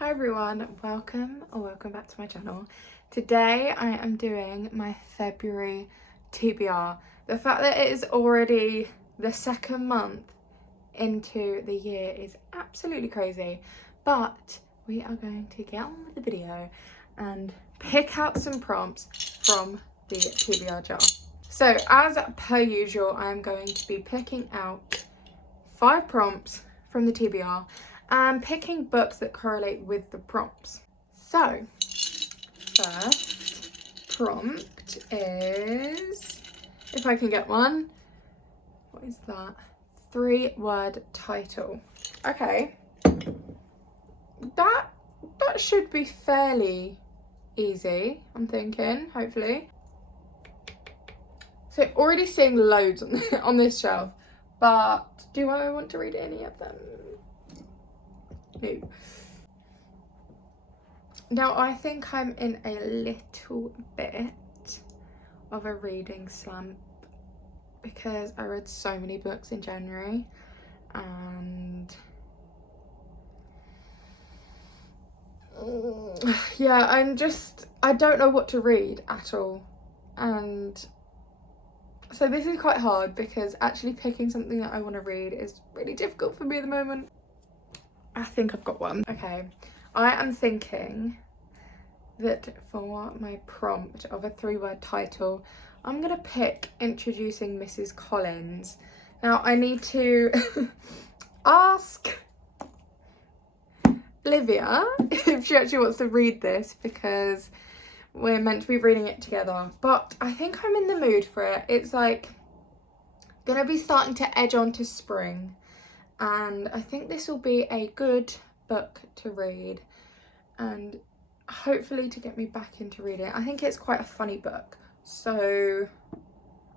Hi everyone, welcome back to my channel. Today I am doing my February TBR. The fact that it is already the second month into the year is absolutely crazy, but we are going to get on with the video and pick out some prompts from the TBR jar. So as per usual, I'm going to be picking out 5 prompts from the TBR and picking books that correlate with the prompts. So, first prompt is, if I can get one, what is that? 3-word title. Okay, that should be fairly easy, I'm thinking, hopefully. So already seeing loads on this shelf, but do I want to read any of them? No. Now I think I'm in a little bit of a reading slump because I read so many books in January and yeah, I don't know what to read at all, and so this is quite hard because actually picking something that I want to read is really difficult for me at the moment. I think I've got one. Okay, I am thinking that for my prompt of a 3-word title, I'm gonna pick Introducing Mrs. Collins. Now I need to ask Olivia if she actually wants to read this because we're meant to be reading it together, but I think I'm in the mood for it. It's like gonna be starting to edge on to spring, and I think this will be a good book to read and hopefully to get me back into reading. I think it's quite a funny book, so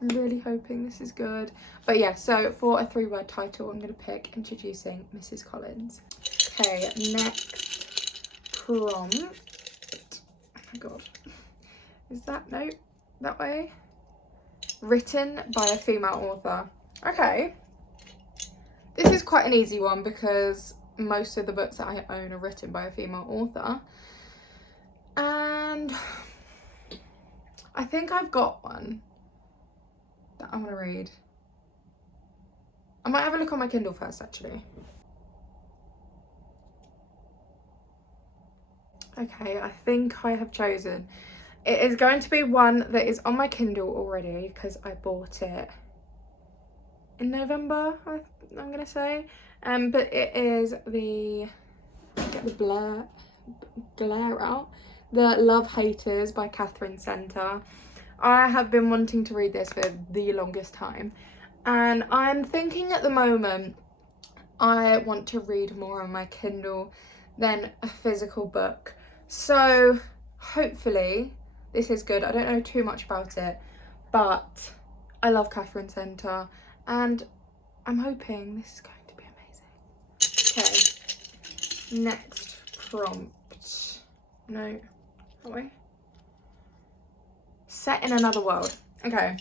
I'm really hoping this is good. But yeah, so for a 3-word title, I'm going to pick Introducing Mrs. Collins. Okay, next prompt. Oh my god. Is that, no, that way? Written by a female author. Okay. This is quite an easy one because most of the books that I own are written by a female author. And I think I've got one that I want to read. I might have a look on my Kindle first, actually. Okay, I think I have chosen. It is going to be one that is on my Kindle already because I bought it in November, I'm going to say. But it is get the glare out. The Love Haters by Catherine Center. I have been wanting to read this for the longest time, and I'm thinking at the moment I want to read more on my Kindle than a physical book. So hopefully this is good. I don't know too much about it, but I love Catherine Center and I'm hoping this is going to be amazing. Okay, next prompt. No, that way. Set in another world. Okay,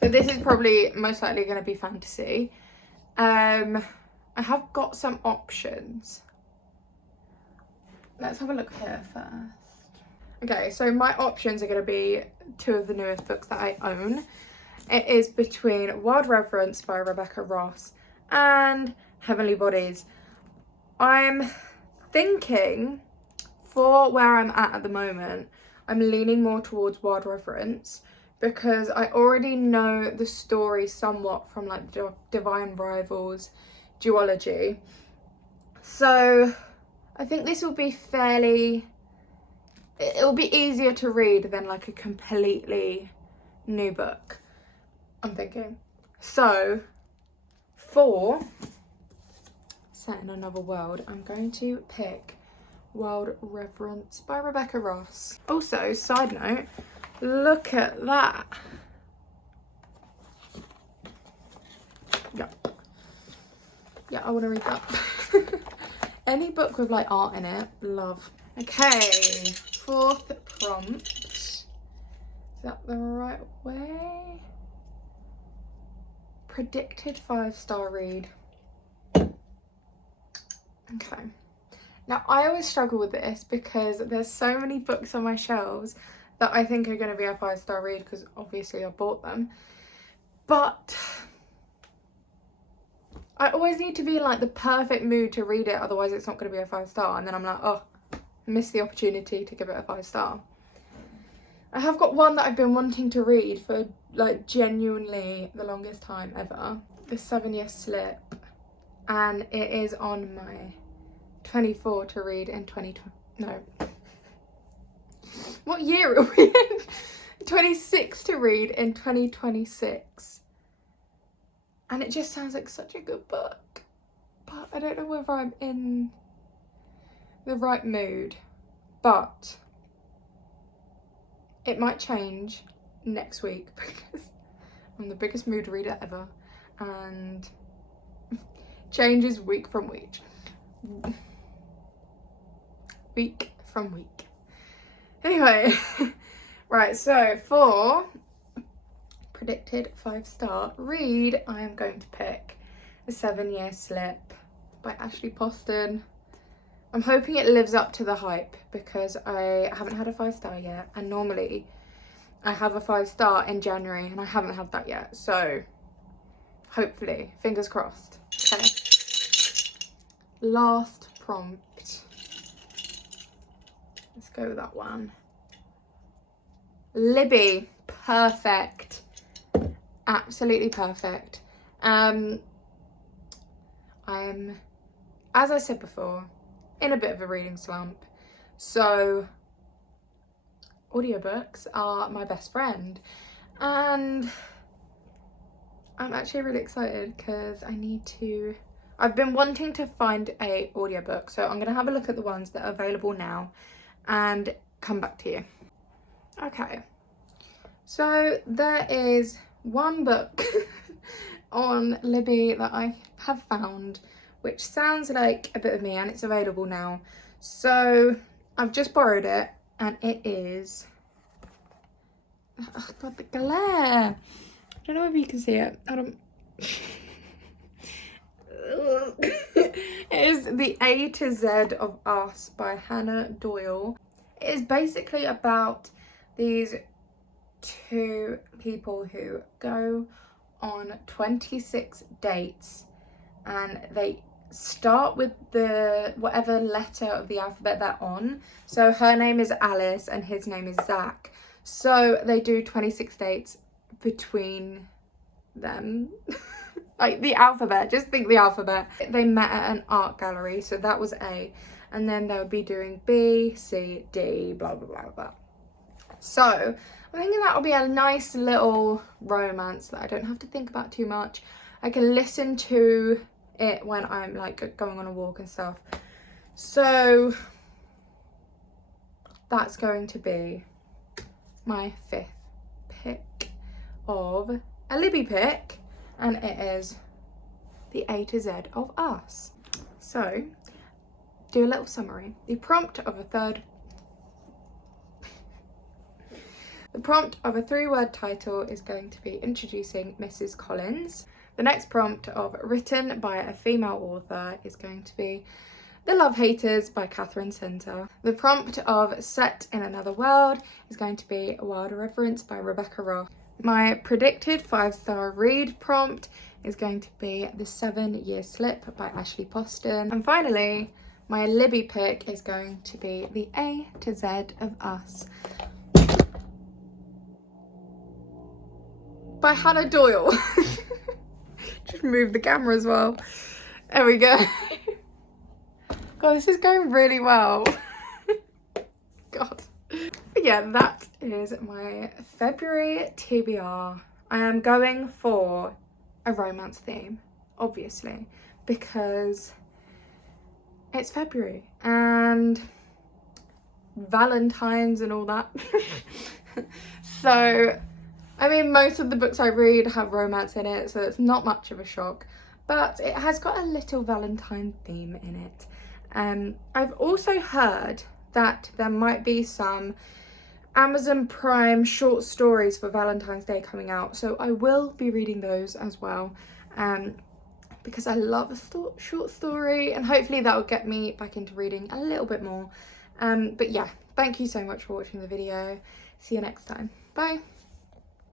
so this is probably most likely going to be fantasy. I have got some options. Let's have a look here first. Okay, so my options are going to be 2 of the newest books that I own. It is between Wild Reverence by Rebecca Ross and Heavenly Bodies. I'm thinking, for where I'm at the moment, I'm leaning more towards Wild Reverence because I already know the story somewhat from like the Divine Rivals duology. So I think this will be it'll be easier to read than like a completely new book, I'm thinking. So for Set in Another World, I'm going to pick Wild Reverence by Rebecca Ross. Also, side note, look at that. Yeah, I want to read that. Any book with like art in it, love. Okay, 4th prompt. Is that the right way? Predicted 5-star read. Okay. Now, I always struggle with this because there's so many books on my shelves that I think are going to be a 5-star read because obviously I bought them. But I always need to be in like the perfect mood to read it, otherwise it's not going to be a 5-star. And then I'm like, oh, missed the opportunity to give it a 5-star. I have got one that I've been wanting to read for like genuinely the longest time ever. The 7-Year Slip. And it is on my 24 to read in 2020. No. What year are we in? 26 to read in 2026. And it just sounds like such a good book. But I don't know whether I'm in the right mood. But it might change next week because I'm the biggest mood reader ever. And changes week from week. Week from week. Anyway, right, so for predicted 5-star read, I am going to pick The 7-Year Slip by Ashley Poston. I'm hoping it lives up to the hype because I haven't had a 5-star yet, and normally I have a 5-star in January and I haven't had that yet, so hopefully, fingers crossed. Okay, last prompt. Let's go with that one. Libby, perfect. Absolutely perfect. I'm, as I said before, in a bit of a reading slump. So audiobooks are my best friend. And I'm actually really excited because I've been wanting to find a audiobook. So I'm going to have a look at the ones that are available now and come back to you. Okay. So there is one book on Libby that I have found, which sounds like a bit of me, and it's available now. So I've just borrowed it, and it is, oh god, the glare. I don't know if you can see it. I don't. It is The A to Z of Us by Hannah Doyle. It is basically about these two people who go on 26 dates, and they start with the whatever letter of the alphabet they're on. So her name is Alice and his name is Zach. So they do 26 dates between them. Like the alphabet, just think the alphabet. They met at an art gallery, so that was A. And then they'll be doing B, C, D, blah, blah, blah, blah. So I'm thinking that'll be a nice little romance that I don't have to think about too much. I can listen to it when I'm like going on a walk and stuff. So that's going to be my 5th pick of a Libby pick, and it is The A to Z of Us. So do a little summary. The prompt of a 3-word title is going to be introducing Mrs. Collins. The next prompt of written by a female author is going to be The Love Haters by Catherine Center. The prompt of set in another world is going to be A Wilder Reference by Rebecca Ross. My predicted 5-star read prompt is going to be The 7-Year Slip by Ashley Poston. And finally, my Libby pick is going to be The A to Z of Us by Hannah Doyle. Just move the camera as well. There we go. God, this is going really well. God. But yeah, that is my February TBR. I am going for a romance theme, obviously, because it's February and Valentine's and all that. So I mean, most of the books I read have romance in it, so it's not much of a shock, but it has got a little Valentine theme in it. I've also heard that there might be some Amazon Prime short stories for Valentine's Day coming out, so I will be reading those as well, because I love a short story, and hopefully that will get me back into reading a little bit more. But yeah, thank you so much for watching the video. See you next time. Bye.